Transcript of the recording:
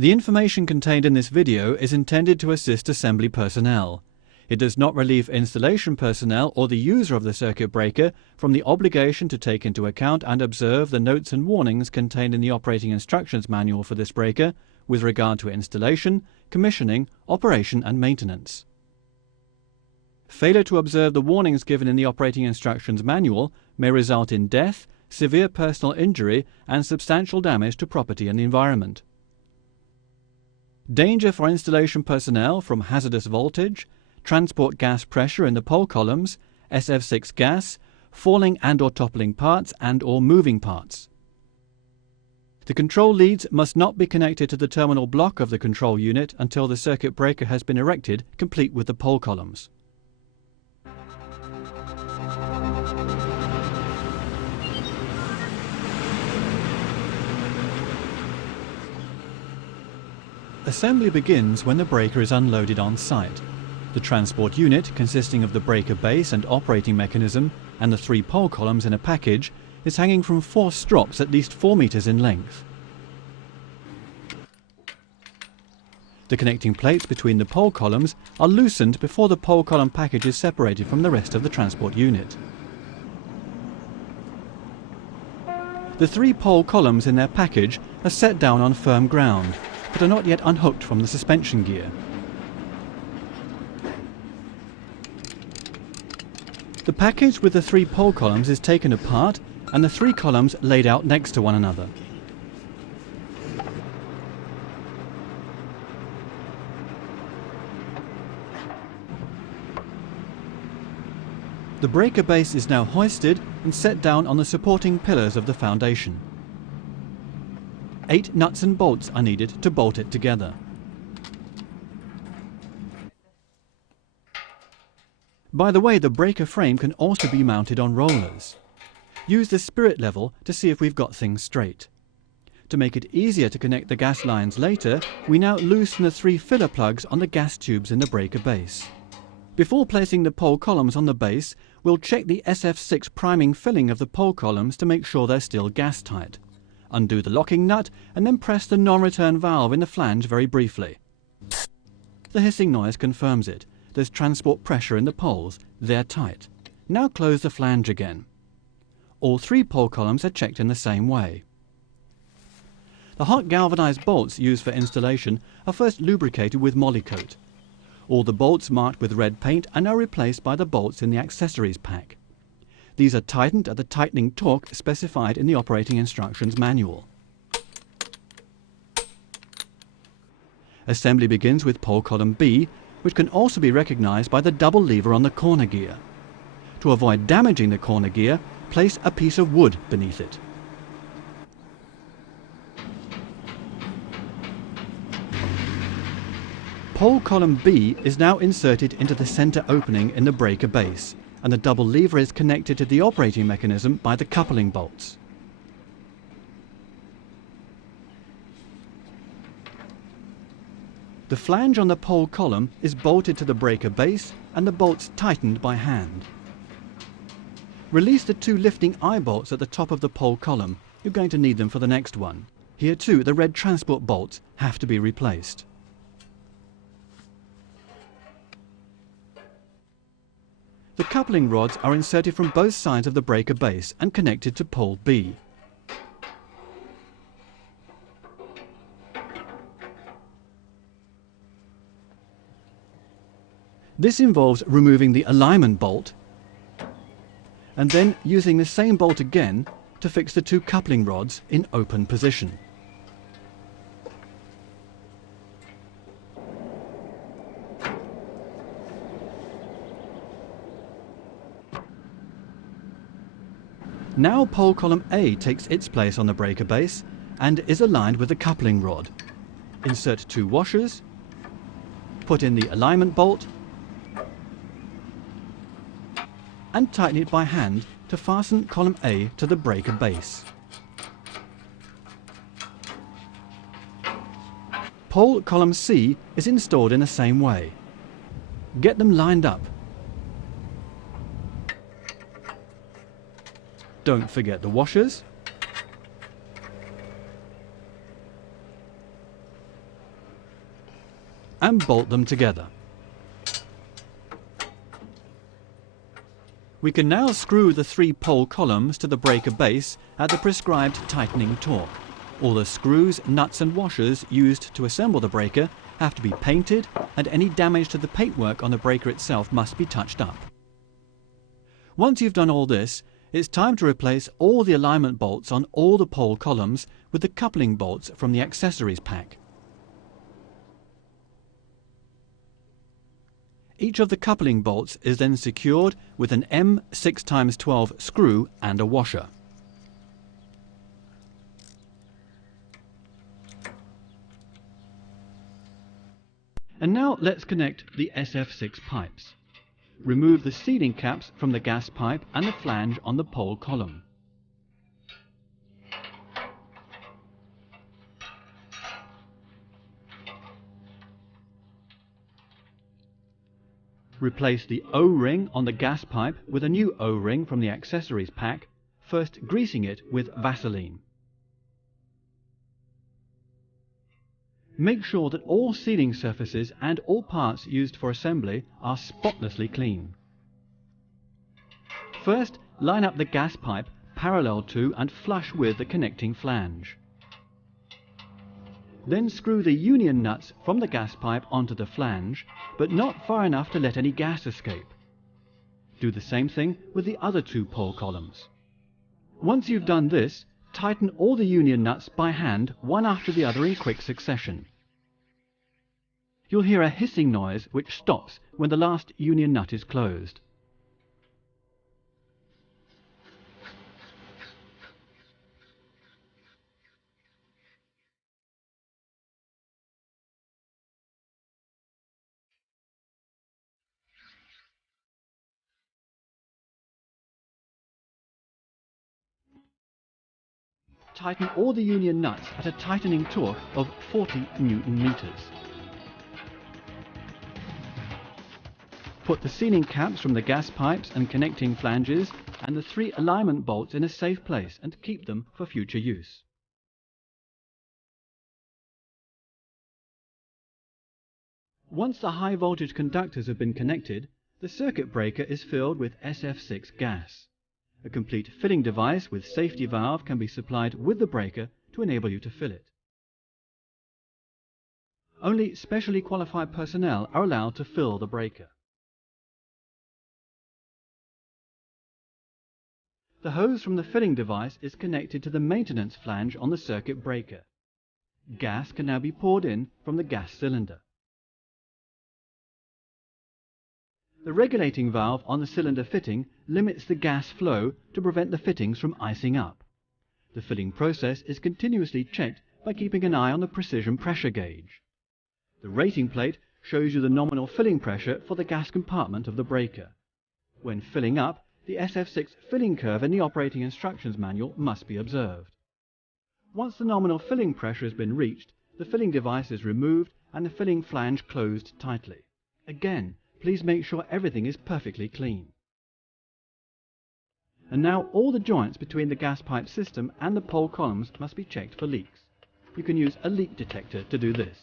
The information contained in this video is intended to assist assembly personnel. It does not relieve installation personnel or the user of the circuit breaker from the obligation to take into account and observe the notes and warnings contained in the operating instructions manual for this breaker with regard to installation, commissioning, operation and maintenance. Failure to observe the warnings given in the operating instructions manual may result in death, severe personal injury and substantial damage to property and the environment. Danger for installation personnel from hazardous voltage, transport gas pressure in the pole columns, SF6 gas, falling and/or toppling parts and/or moving parts. The control leads must not be connected to the terminal block of the control unit until the circuit breaker has been erected, complete with the pole columns. Assembly begins when the breaker is unloaded on site. The transport unit, consisting of the breaker base and operating mechanism and the 3 pole columns in a package, is hanging from 4 strops at least 4 meters in length. The connecting plates between the pole columns are loosened before the pole column package is separated from the rest of the transport unit. The 3 pole columns in their package are set down on firm ground, but are not yet unhooked from the suspension gear. The package with the 3 pole columns is taken apart and the 3 columns laid out next to one another. The breaker base is now hoisted and set down on the supporting pillars of the foundation. 8 nuts and bolts are needed to bolt it together. By the way, the breaker frame can also be mounted on rollers. Use the spirit level to see if we've got things straight. To make it easier to connect the gas lines later, we now loosen the 3 filler plugs on the gas tubes in the breaker base. Before placing the pole columns on the base, we'll check the SF6 priming filling of the pole columns to make sure they're still gas tight. Undo the locking nut and then press the non-return valve in the flange very briefly. The hissing noise confirms it. There's transport pressure in the poles. They're tight. Now close the flange again. All 3 pole columns are checked in the same way. The hot galvanized bolts used for installation are first lubricated with Molykote. All the bolts marked with red paint are now replaced by the bolts in the accessories pack. These are tightened at the tightening torque specified in the operating instructions manual. Assembly begins with pole column B, which can also be recognized by the double lever on the corner gear. To avoid damaging the corner gear, place a piece of wood beneath it. Pole column B is now inserted into the center opening in the breaker base, and the double lever is connected to the operating mechanism by the coupling bolts. The flange on the pole column is bolted to the breaker base and the bolts tightened by hand. Release the 2 lifting eye bolts at the top of the pole column. You're going to need them for the next one. Here too, the red transport bolts have to be replaced. The coupling rods are inserted from both sides of the breaker base and connected to pole B. This involves removing the alignment bolt and then using the same bolt again to fix the 2 coupling rods in open position. Now pole column A takes its place on the breaker base and is aligned with the coupling rod. Insert 2 washers, put in the alignment bolt and tighten it by hand to fasten column A to the breaker base. Pole column C is installed in the same way. Get them lined up. Don't forget the washers. and bolt them together. We can now screw the 3 pole columns to the breaker base at the prescribed tightening torque. All the screws, nuts and washers used to assemble the breaker have to be painted, and any damage to the paintwork on the breaker itself must be touched up. Once you've done all this, it's time to replace all the alignment bolts on all the pole columns with the coupling bolts from the accessories pack. Each of the coupling bolts is then secured with an M 6x12 screw and a washer. And now let's connect the SF6 pipes. Remove the sealing caps from the gas pipe and the flange on the pole column. Replace the O-ring on the gas pipe with a new O-ring from the accessories pack, first greasing it with Vaseline. Make sure that all sealing surfaces and all parts used for assembly are spotlessly clean. First, line up the gas pipe parallel to and flush with the connecting flange. Then screw the union nuts from the gas pipe onto the flange, but not far enough to let any gas escape. Do the same thing with the other 2 pole columns. Once you've done this, tighten all the union nuts by hand, one after the other in quick succession. You'll hear a hissing noise which stops when the last union nut is closed. Tighten all the union nuts at a tightening torque of 40 Newton meters. Put the sealing caps from the gas pipes and connecting flanges and the 3 alignment bolts in a safe place and keep them for future use. Once the high voltage conductors have been connected, the circuit breaker is filled with SF6 gas. A complete filling device with safety valve can be supplied with the breaker to enable you to fill it. Only specially qualified personnel are allowed to fill the breaker. The hose from the filling device is connected to the maintenance flange on the circuit breaker. Gas can now be poured in from the gas cylinder. The regulating valve on the cylinder fitting limits the gas flow to prevent the fittings from icing up. The filling process is continuously checked by keeping an eye on the precision pressure gauge. The rating plate shows you the nominal filling pressure for the gas compartment of the breaker. When filling up, the SF6 filling curve in the operating instructions manual must be observed. Once the nominal filling pressure has been reached, the filling device is removed and the filling flange closed tightly. Again, please make sure everything is perfectly clean. And now all the joints between the gas pipe system and the pole columns must be checked for leaks. You can use a leak detector to do this.